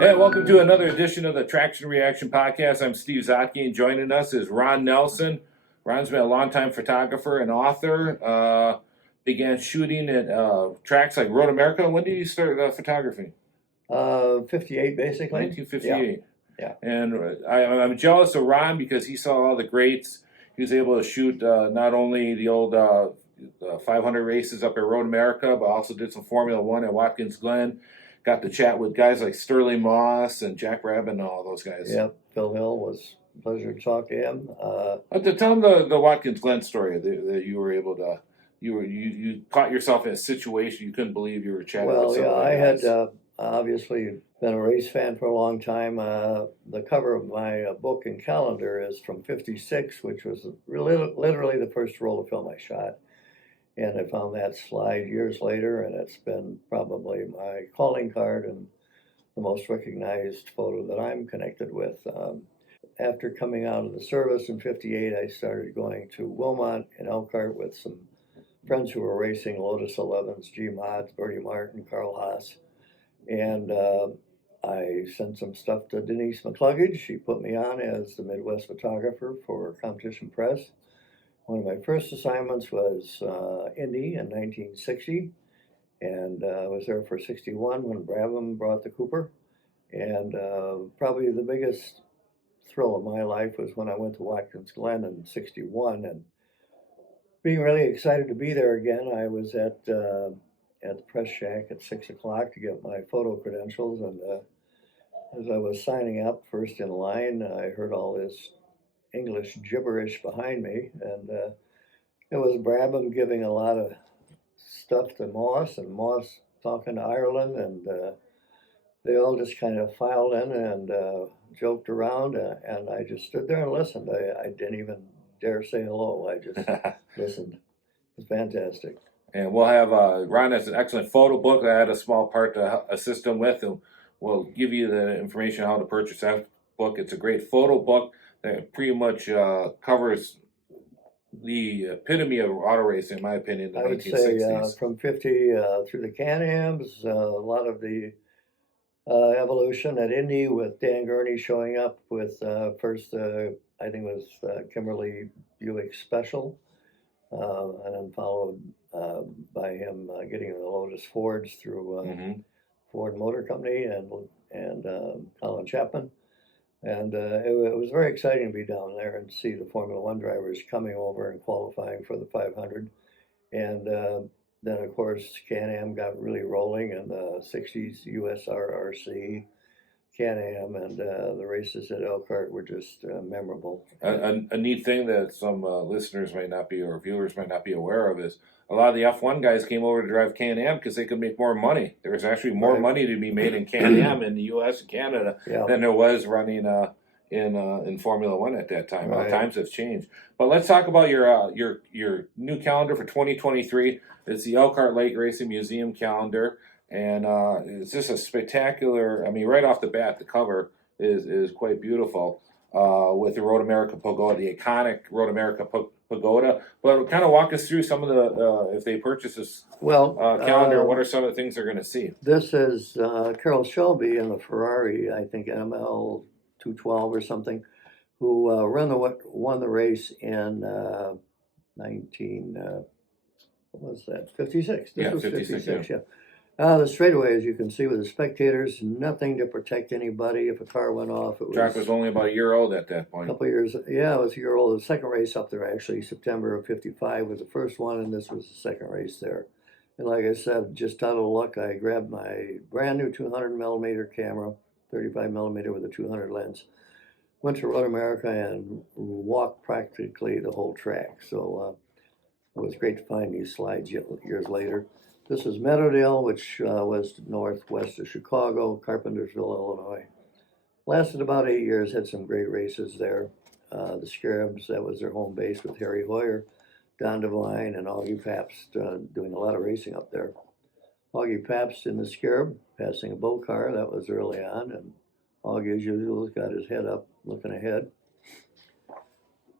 Hey, welcome to another edition of the Traction Reaction Podcast. I'm Steve Zautke, and joining us is Ron Nelson. Ron's been a longtime photographer and author. Began shooting at tracks like Road America. When did you start photography? 58, basically. 1958. Yeah. And I'm jealous of Ron because he saw all the greats. He was able to shoot not only the old 500 races up at Road America, but also did some Formula One at Watkins Glen. Got to chat with guys like Sterling Moss and Jack Rabin and all those guys. Yep, Phil Hill was a pleasure to talk to him. To tell them the Watkins Glen story that you were able to, you caught yourself in a situation you couldn't believe you were chatting with Well, some yeah, of the I guys. had obviously been a race fan for a long time. The cover of my book and calendar is from '56, which was literally the first roll of film I shot. And I found that slide years later, and it's been probably my calling card and the most recognized photo that I'm connected with. After coming out of the service in '58, I started going to Wilmot and Elkhart with some friends who were racing Lotus 11s, G Mods, Bertie Martin, Carl Haas. And I sent some stuff to Denise McCluggage. She put me on as the Midwest photographer for Competition Press. One of my first assignments was Indy in 1960, and I was there for 61 when Brabham brought the Cooper. And probably the biggest thrill of my life was when I went to Watkins Glen in '61, and being really excited to be there again. I was at the press shack at 6 o'clock to get my photo credentials, and as I was signing up first in line, I heard all this English gibberish behind me, and it was Brabham giving a lot of stuff to Moss, and Moss talking to Ireland, and they all just kind of filed in and joked around, and I just stood there and listened. I didn't even dare say hello. I just listened. It was fantastic. And we'll have Ron has an excellent photo book that I had a small part to assist him with, and we'll give you the information on how to purchase that book. It's a great photo book that pretty much covers the epitome of auto racing, in my opinion, the I would 1960s. Say from 50 through the Can-Ams, a lot of the evolution at Indy with Dan Gurney showing up with first, I think it was Kimberly Buick Special, and then followed by him getting the Lotus Fords through Ford Motor Company and Colin Chapman. And it was very exciting to be down there and see the Formula One drivers coming over and qualifying for the 500. And then, of course, Can-Am got really rolling in the '60s, USRRC, Can-Am, and the races at Elkhart were just memorable. A neat thing that some listeners might not be, or viewers might not be aware of, is a lot of the F1 guys came over to drive Can-Am because they could make more money. There was actually more money to be made in Can-Am in the U.S. and Canada than there was running in Formula One at that time. Times have changed. But let's talk about your new calendar for 2023. It's the Elkhart Lake Racing Museum calendar, and it's just a spectacular. I mean, right off the bat, the cover is quite beautiful with the Road America Pagoda, the iconic Road America Pagoda. But kind of walk us through some of the if they purchase this calendar, what are some of the things they're going to see? This is Carroll Shelby in a Ferrari, I think ML 212 or something, who won the race in 56. This was 56, yeah. The straightaway, as you can see, with the spectators, nothing to protect anybody. If a car went off, it was... Track was only about a year old at that point. A couple of years, yeah, it was a year old. The second race up there, actually, September of '55 was the first one, and this was the second race there. And like I said, just out of luck, I grabbed my brand new 200 millimeter camera, 35 millimeter with a 200 lens, went to Road America and walked practically the whole track. So it was great to find these slides years later. This is Meadowdale, which was northwest of Chicago, Carpentersville, Illinois. Lasted about 8 years, had some great races there. The Scarabs, that was their home base with Harry Hoyer, Don Devine, and Augie Pabst doing a lot of racing up there. Augie Pabst in the Scarab, passing a bow car, that was early on, and Augie, as usual, has got his head up, looking ahead.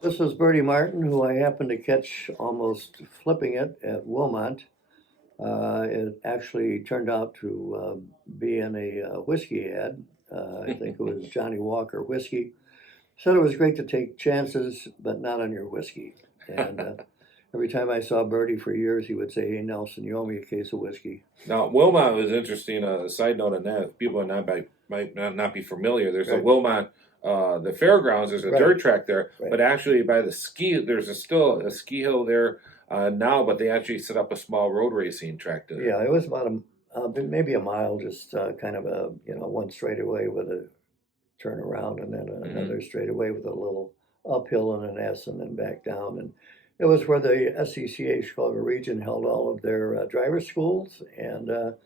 This was Bertie Martin, who I happened to catch almost flipping it at Wilmot. It actually turned out to be in a whiskey ad, I think it was Johnny Walker whiskey. Said it was great to take chances, but not on your whiskey. And every time I saw Bertie for years, he would say, "Hey Nelson, you owe me a case of whiskey." Now, Wilmot was interesting. A side note on that: people might not be familiar. There's a Right. Wilmot, the fairgrounds. There's a Right. dirt track there, Right. but actually by the ski, still a ski hill there now. But they actually set up a small road racing track there. Yeah, it was about maybe a mile, just kind of a one straightaway with a turnaround, and then another straightaway with a little uphill and an S, and then back down. And it was where the SCCA Chicago region held all of their driver schools. And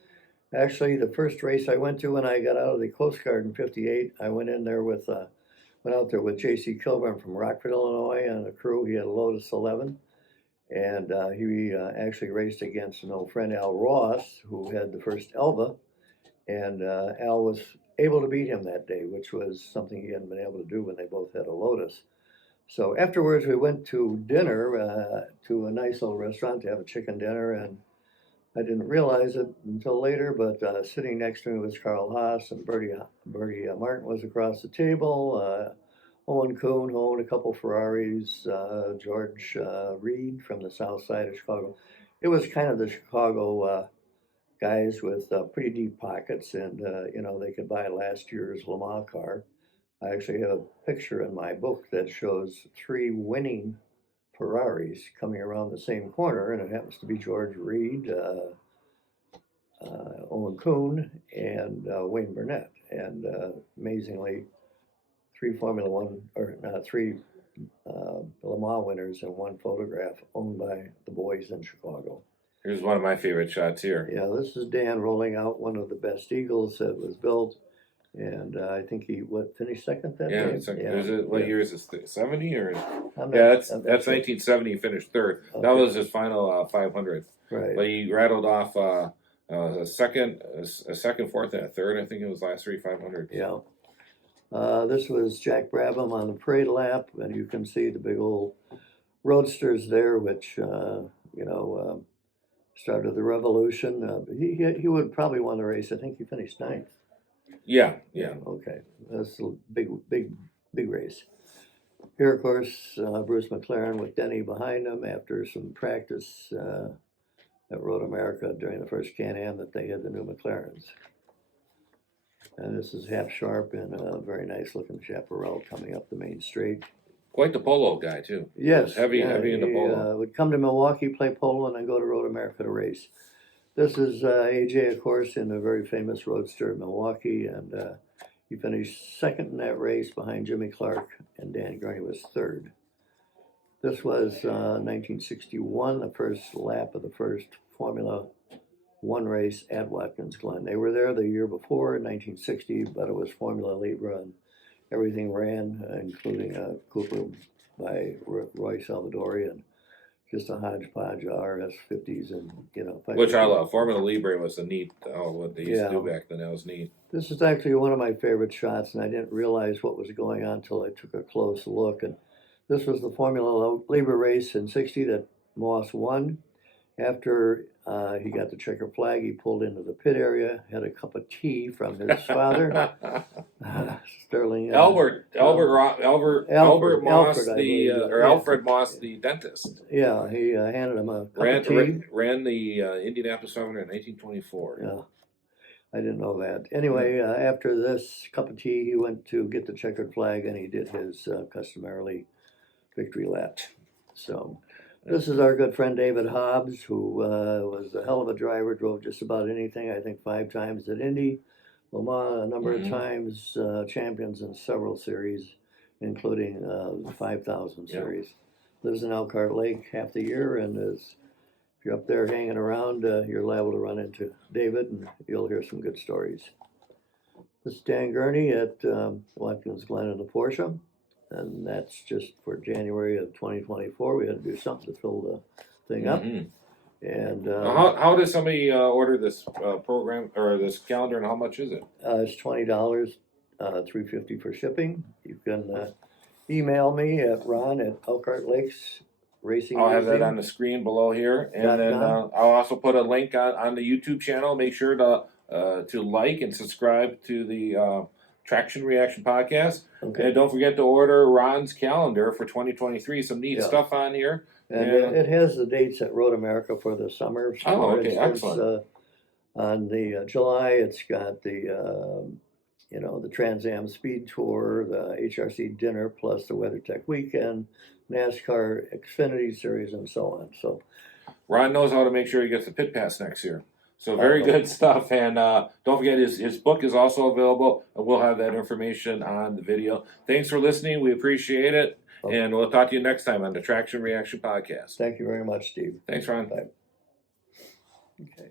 actually, the first race I went to when I got out of the Coast Guard in '58, I went in there went out there with J.C. Kilburn from Rockford, Illinois, and a crew. He had a Lotus 11. And he actually raced against an old friend, Al Ross, who had the first Elva. And Al was able to beat him that day, which was something he hadn't been able to do when they both had a Lotus. So afterwards, we went to dinner to a nice little restaurant to have a chicken dinner. And I didn't realize it until later, but sitting next to me was Carl Haas, and Bertie Martin was across the table. Owen Kuhn, who owned a couple Ferraris, George Reed from the south side of Chicago. It was kind of the Chicago guys with pretty deep pockets, and they could buy last year's Le Mans car. I actually have a picture in my book that shows 3 winning Ferraris coming around the same corner, and it happens to be George Reed, Owen Kuhn, and Wayne Burnett. And amazingly, 3 Formula One, or not 3 Le Mans winners in one photograph, owned by the boys in Chicago. Here's one of my favorite shots here. Yeah, this is Dan rolling out one of the best Eagles that was built, and I think he finished second that day. What year is this? 70 or? I'm Yeah, not- that's I'm not sure. 1970. He finished third. That Okay. was his final 500. Right. But he rattled off a second, fourth, and a third. I think it was last 3 500. Yeah. This was Jack Brabham on the parade lap, and you can see the big old roadsters there, which started the revolution. He would probably won the race. I think he finished 9th. Yeah. Okay, that's a big race. Here, of course, Bruce McLaren with Denny behind him after some practice at Road America during the first Can-Am that they had the new McLarens. And this is Hap Sharp in a very nice looking Chaparral coming up the main straight. Quite the polo guy, too. Yes. Heavy in the polo. Would come to Milwaukee, play polo, and then go to Road America to race. This is AJ, of course, in a very famous roadster at Milwaukee, and he finished second in that race behind Jimmy Clark, and Dan Gurney was third. This was 1961, the first lap of the first Formula One race at Watkins Glen. They were there the year before, in 1960, but it was Formula Libre, and everything ran, including a coupe by Roy Salvadori, and just a hodgepodge of RS50s and, Which I love. Formula Libre was a neat, what they used to do back then. That was neat. This is actually one of my favorite shots, and I didn't realize what was going on until I took a close look. And this was the Formula Libre race in '60 that Moss won. After he got the checker flag, he pulled into the pit area, had a cup of tea from his father, Sterling. Alfred Moss, Alfred Moss, the dentist. Yeah, he handed him a cup of tea. Ran the Indianapolis 500 in 1924. Yeah, I didn't know that. Anyway, after this cup of tea, he went to get the checkered flag, and he did his customarily victory lap. So this is our good friend David Hobbs, who was a hell of a driver, drove just about anything, I think 5 times at Indy, Le Mans a number of times, champions in several series, including the 5,000 series. Lives in Elkhart Lake half the year, and if you're up there hanging around, you're liable to run into David, and you'll hear some good stories. This is Dan Gurney at Watkins Glen in the Porsche. And that's just for January of 2024. We had to do something to fill the thing up. And how does somebody order this program or this calendar, and how much is it? It's $20, $3.50 for shipping. You can email me at Ron at Elkhart Lakes Racing. I'll have that on the screen below here, and then I'll also put a link on the YouTube channel. Make sure to like and subscribe to the Traction Reaction Podcast. Okay. And don't forget to order Ron's calendar for 2023. Some neat Yeah. stuff on here. And Yeah. it has the dates at Road America for the summer. So Oh, for okay, instance, excellent. on the July, it's got the the Trans Am Speed Tour, the HRC dinner, plus the WeatherTech weekend, NASCAR Xfinity Series, and so on. So Ron knows how to make sure he gets the pit pass next year. So very good stuff. And don't forget, his book is also available. We'll have that information on the video. Thanks for listening. We appreciate it. Okay. And we'll talk to you next time on the Traction Reaction Podcast. Thank you very much, Steve. Thanks, Ron. Bye. Okay.